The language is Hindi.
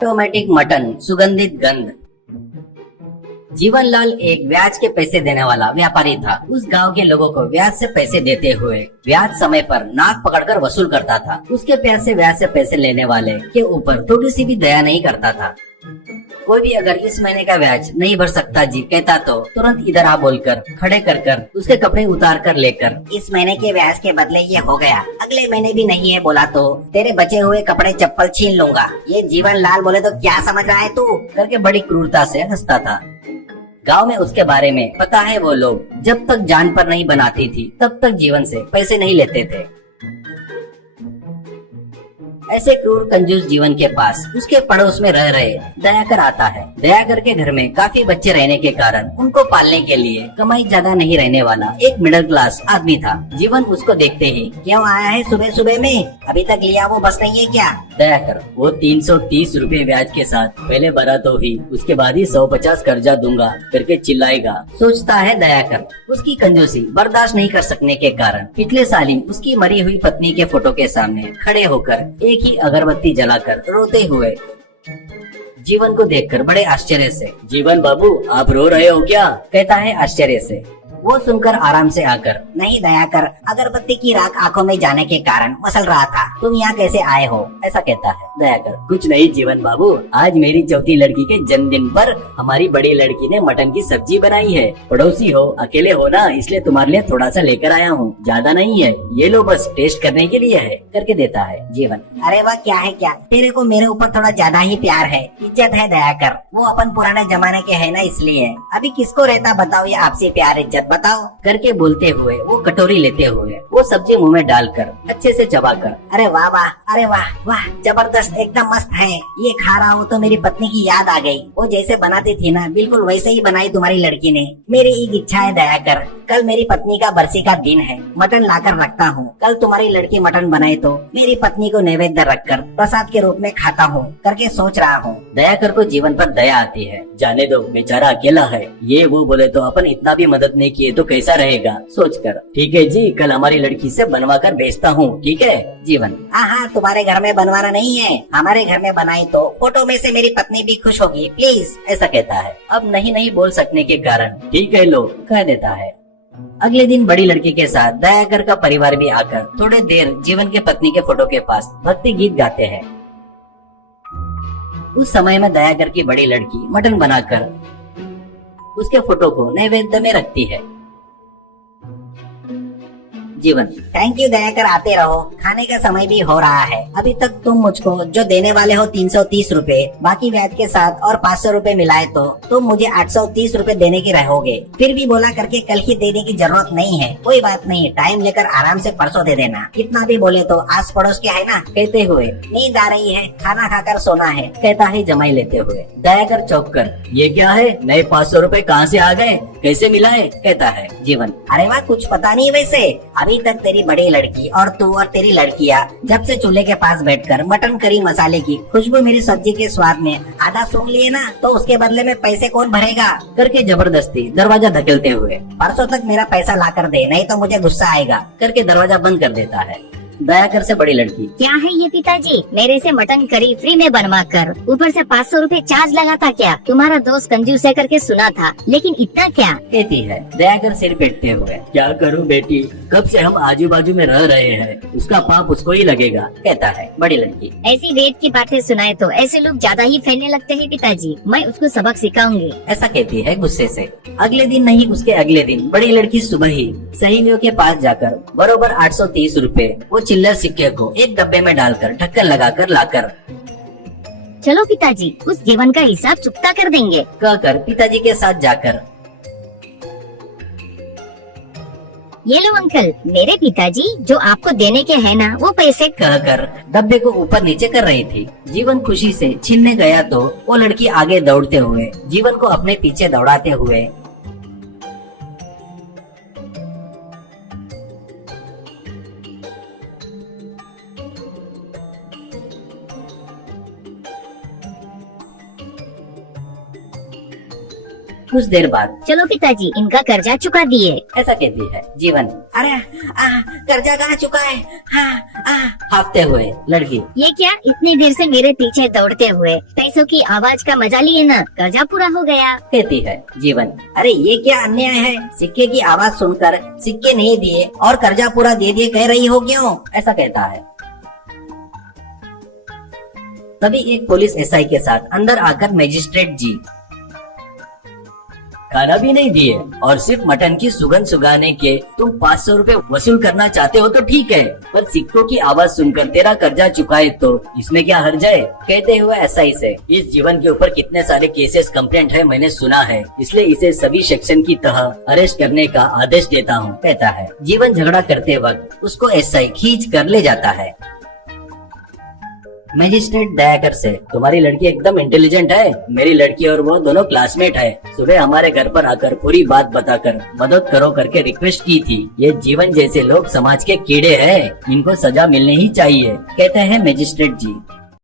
ऑटोमेटिक मटन सुगंधित गंध। जीवनलाल एक ब्याज के पैसे देने वाला व्यापारी था। उस गांव के लोगों को ब्याज से पैसे देते हुए ब्याज समय पर नाक पकड़कर वसूल करता था। उसके प्यार से ब्याज से पैसे लेने वाले के ऊपर थोड़ी सी भी दया नहीं करता था। कोई भी अगर इस महीने का ब्याज नहीं भर सकता जी कहता तो तुरंत इधर आ बोलकर खड़े कर उसके कपड़े उतार कर लेकर इस महीने के ब्याज के बदले ये हो गया, अगले महीने भी नहीं है बोला तो तेरे बचे हुए कपड़े चप्पल छीन लूंगा। ये जीवनलाल बोले तो क्या समझ रहा है तू करके बड़ी क्रूरता से हंसता था। गांव में उसके बारे में पता है, वो लोग जब तक जान पर नहीं बनाती थी तब तक जीवन से पैसे नहीं लेते थे। ऐसे क्रूर कंजूस जीवन के पास उसके पड़ोस में रह रहे दयाकर आता है। दयाकर के घर में काफी बच्चे रहने के कारण उनको पालने के लिए कमाई ज्यादा नहीं रहने वाला एक मिडिल क्लास आदमी था। जीवन उसको देखते ही, क्यों आया है सुबह सुबह में, अभी तक लिया वो बस नहीं है क्या? दयाकर वो 330 रुपए ब्याज के साथ पहले भरा तो ही उसके बाद ही 150 कर्जा दूंगा करके चिल्लाएगा, सोचता है दयाकर। उसकी कंजूसी बर्दाश्त नहीं कर सकने के कारण पिछले साल ही उसकी मरी हुई पत्नी के फोटो के सामने खड़े होकर एक ही अगरबत्ती जलाकर रोते हुए जीवन को देखकर बड़े आश्चर्य से, जीवन बाबू आप रो रहे हो क्या? कहता है आश्चर्य से। वो सुनकर आराम से आकर, नहीं दयाकर, अगरबत्ती की राख आंखों में जाने के कारण मसल रहा था, तुम यहाँ कैसे आए हो? ऐसा कहता है दयाकर। कुछ नहीं जीवन बाबू, आज मेरी चौथी लड़की के जन्मदिन पर हमारी बड़ी लड़की ने मटन की सब्जी बनाई है। पड़ोसी हो, अकेले हो ना, इसलिए तुम्हारे लिए थोड़ा सा लेकर आया हूँ, ज्यादा नहीं है, ये लो बस टेस्ट करने के लिए है करके देता है जीवन। अरे वाह, क्या है क्या, तेरे को मेरे ऊपर थोड़ा ज्यादा ही प्यार है, इज्जत है दयाकर। वो अपन पुराने जमाने के है ना, इसलिए अभी किसको रहता बताओ ये आपसे प्यार इज्जत बताओ करके बोलते हुए वो कटोरी लेते हुए वो सब्जी मुंह में डालकर अच्छे से चबाकर, अरे वाह वाह, अरे वाह वाह, जबरदस्त, एकदम मस्त है, ये खा रहा हूँ तो मेरी पत्नी की याद आ गई, वो जैसे बनाती थी ना बिल्कुल वैसे ही बनाई तुम्हारी लड़की ने। मेरी एक इच्छा है दयाकर, कल मेरी पत्नी का बरसी का दिन है, मटन लाकर रखता हूँ, कल तुम्हारी लड़की मटन बनाए तो मेरी पत्नी को नैवेद्य रखकर प्रसाद के रूप में खाता हूँ करके सोच रहा हूँ। दयाकर को जीवन पर दया आती है, जाने दो बेचारा अकेला है, ये वो बोले तो अपन इतना भी मदद नहीं किए तो कैसा रहेगा सोचकर, ठीक है जी, कल हमारी लड़की से बनवा कर बेचता हूँ, ठीक है जीवन। हाँ, तुम्हारे घर में बनवाना नहीं है, हमारे घर में बनाई तो फोटो में से मेरी पत्नी भी खुश होगी प्लीज, ऐसा कहता है। अब नहीं बोल सकने के कारण ठीक है लो कह देता है। अगले दिन बड़ी लड़की के साथ दयाकर का परिवार भी आकर थोड़ी देर जीवन के पत्नी के फोटो के पास भक्ति गीत गाते हैं। उस समय में दयाकर की बड़ी लड़की मटन बनाकर उसके फोटो को नैवेद्य में रखती है। जीवन, थैंक यू दयाकर, आते रहो, खाने का समय भी हो रहा है। अभी तक तुम मुझको जो देने वाले हो 330 रुपए, बाकी ब्याज के साथ और 500 रुपए मिलाए तो तुम मुझे 830 रुपए देने के रहोगे। फिर भी बोला करके कल ही देने की जरूरत नहीं है, कोई बात नहीं, टाइम लेकर आराम से परसों दे देना। कितना भी बोले तो आस पड़ोस के है ना, कहते हुए नींद आ रही है, खाना खाकर सोना है, कहता है जमाई लेते हुए। दयाकर चौंक कर, ये क्या है, नए 500 रुपए कहाँ से आ गए, कैसे मिलाए? कहता है जीवन। अरे वाह, कुछ पता नहीं वैसे, अभी तक तेरी बड़ी लड़की और तू और तेरी लड़कियां जब से चूल्हे के पास बैठकर मटन करी मसाले की खुशबू मेरी सब्जी के स्वाद में आधा सूंघ लिए ना, तो उसके बदले में पैसे कौन भरेगा करके जबरदस्ती दरवाजा धकेलते हुए, परसों तक मेरा पैसा ला कर दे, नहीं तो मुझे गुस्सा आएगा करके दरवाजा बंद कर देता है। दयाकर से बड़ी लड़की, क्या है ये पिताजी, मेरे से मटन करी फ्री में बनवा कर ऊपर से 500 रुपए चार्ज लगाता क्या? तुम्हारा दोस्त कंजूस है करके सुना था, लेकिन इतना क्या? कहती है दयाकर सिर पीटते हुए, क्या करूं बेटी, कब से हम आजू बाजू में रह रहे हैं, उसका पाप उसको ही लगेगा, कहता है बड़ी लड़की। ऐसी वेद की बातें सुनाए तो ऐसे लोग ज्यादा ही फैलने लगते हैं पिताजी, मैं उसको सबक सिखाऊंगी, ऐसा कहती है गुस्से से। अगले दिन नहीं उसके अगले दिन बड़ी लड़की सुबह ही सहेलियों के पास जाकर बरोबर 830 रुपए वो चिल्लर सिक्के को एक डब्बे में डालकर ढक्कन लगाकर लाकर, चलो पिताजी उस जीवन का हिसाब चुकता कर देंगे, कहकर पिताजी के साथ जाकर, ये लो अंकल, मेरे पिताजी जो आपको देने के है ना वो पैसे, कहकर डब्बे को ऊपर नीचे कर रही थी। जीवन खुशी से छीनने गया तो वो लड़की आगे दौड़ते हुए जीवन को अपने पीछे दौड़ाते हुए कुछ देर बाद चलो पिताजी, इनका कर्जा चुका दिए। ऐसा कहती है जीवन। अरे कर्जा कहाँ चुका है? हाँफते हुए लड़की। ये क्या, इतनी देर से मेरे पीछे दौड़ते हुए पैसों की आवाज का मजा लिए ना, कर्जा पूरा हो गया। कहती है जीवन। अरे ये क्या अन्याय है, सिक्के की आवाज सुनकर सिक्के नहीं दिए और कर्जा पूरा दे दिए कह रही हो क्यों? ऐसा कहता है। तभी एक पुलिस एसआई के साथ अंदर आकर मजिस्ट्रेट जी, खाना भी नहीं दिए और सिर्फ मटन की सुगंध सुगाने के तुम 500 रुपए वसूल करना चाहते हो तो ठीक है, पर सिक्कों की आवाज सुनकर तेरा कर्जा चुकाए तो इसमें क्या हर्ज है? कहते हुए एसआई से, इस जीवन के ऊपर कितने सारे केसेस कंप्लेंट है मैंने सुना है, इसलिए इसे सभी सेक्शन की तरह अरेस्ट करने का आदेश देता हूँ, कहता है। जीवन झगड़ा करते वक्त उसको एसआई खींच कर ले जाता है। मजिस्ट्रेट दयाकर से, तुम्हारी लड़की एकदम इंटेलिजेंट है, मेरी लड़की और वो दोनों क्लासमेट है, सुबह हमारे घर पर आकर पूरी बात बताकर मदद करो करके रिक्वेस्ट की थी। ये जीवन जैसे लोग समाज के कीड़े हैं, इनको सजा मिलनी ही चाहिए, कहते हैं मजिस्ट्रेट जी।